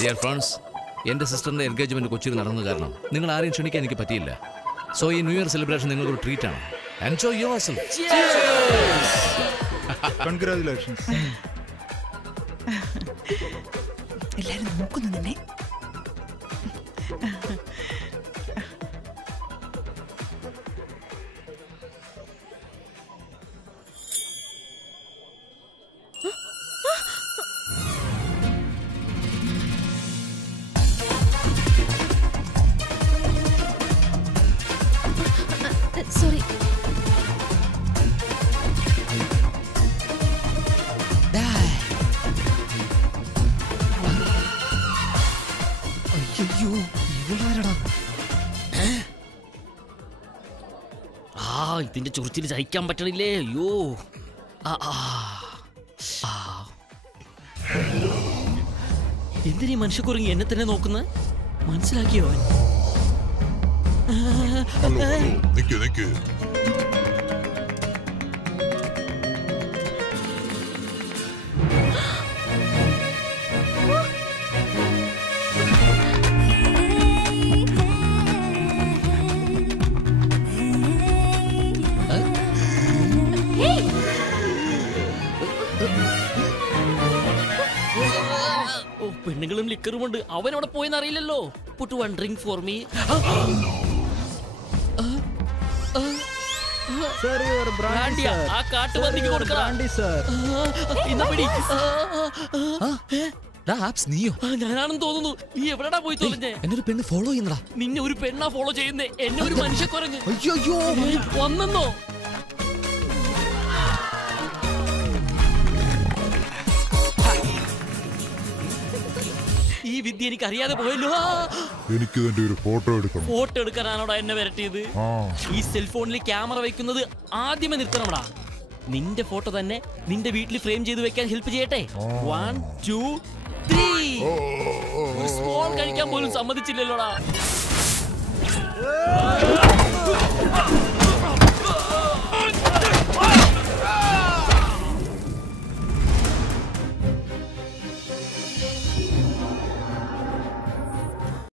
Dear friends, എൻ്റെ സിസ്റ്ററിൻ്റെ engagement കൊച്ചിയിൽ നടന്നത് കാരണം നിങ്ങൾ ആരെയും ക്ഷണിക്കാൻ എനിക്ക് പറ്റിയില്ല. സോ ഈ ന്യൂ ഇയർ സെലിബ്രേഷൻ നിങ്ങൾക്കൊരു ട്രീറ്റാണ്. Enjoy yourself. കൺഗ്രാറ്റുലേഷൻസ്. എല്ലാരും നോക്കുന്നു നിന്നെ. സോറി. അയ്യോ, ഇവളാരടാ? ഇതിന്റെ ചൊറിച്ചിൽ സഹിക്കാൻ പറ്റണില്ലേ? അയ്യോ. എന്തിനീ മനുഷ്യക്കുറങ്ങി എന്നെ തന്നെ നോക്കുന്നത്? മനസ്സിലാക്കിയോ അവൻ? പെണ്ണുങ്ങളും ലിക്കറും ഉണ്ട്. അവൻ അവിടെ പോയെന്ന് അറിയില്ലല്ലോ. Puttu one drink for me. ആ കാട്ടുപന്നിക്ക് കൊടുക്കണം. ഞാനാണെന്ന് തോന്നുന്നു. നീ എവിടെടാ പോയി തൊലഞ്ഞേ? എന്നൊരു പെണ്ണ് ഫോളോ ചെയ്യുന്നടാ. നിന്നെ ഒരു പെണ്ണാ ഫോളോ ചെയ്യുന്നേ? എന്നെ ഒരു മനുഷ്യ കുറഞ്ഞ് അയ്യോ വന്നെന്നോ? ഈ വിദ്യ എനിക്ക് അറിയാതെ പോയല്ലോ. എനിക്ക് ഇതിന്റെ ഒരു ഫോട്ടോ എടുക്കണം. ഫോട്ടോ എടുക്കാനാണോടാ എന്നെ വരട്ടിയത്? ഈ സെൽഫോണിൽ ക്യാമറ വെക്കുന്നത് ആദ്യമേ നിർത്തണമടാ. നിന്റെ ഫോട്ടോ തന്നെ നിന്റെ വീട്ടിൽ ഫ്രെയിം ചെയ്ത് വെക്കാൻ ഹെൽപ്പ് ചെയ്യട്ടെ? 1 2 3. ഒരു സ്മോൾ കഴിക്കാൻ പോലും സമ്മതിച്ചില്ലല്ലോടാ.